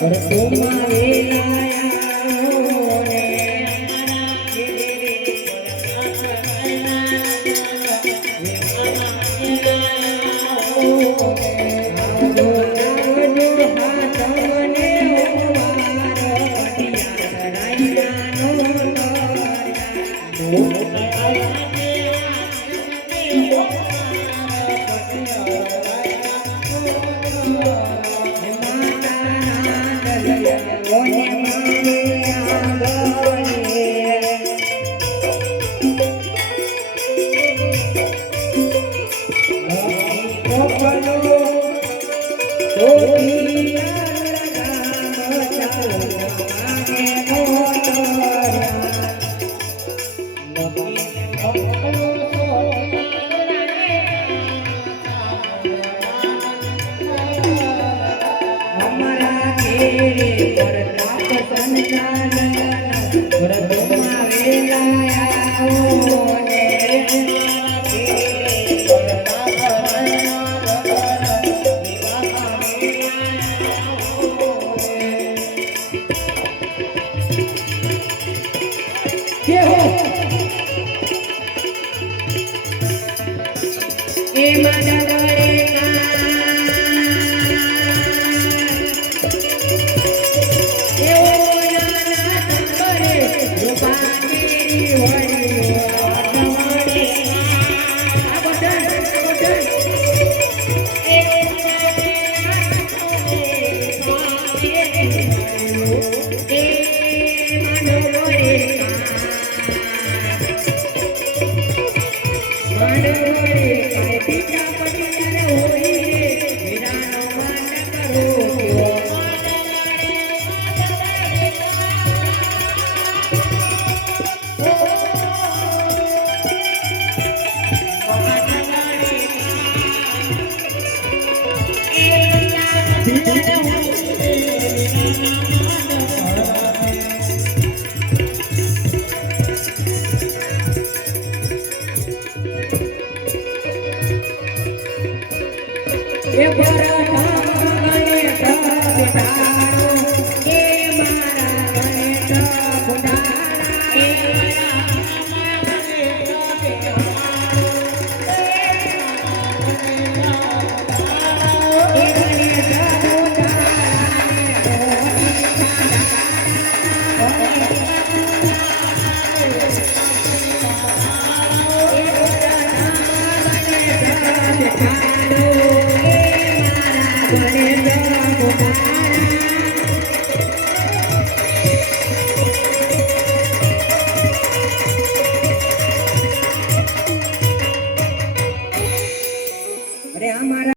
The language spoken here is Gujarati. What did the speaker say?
પર તો મારે લાયા Oh, ધામ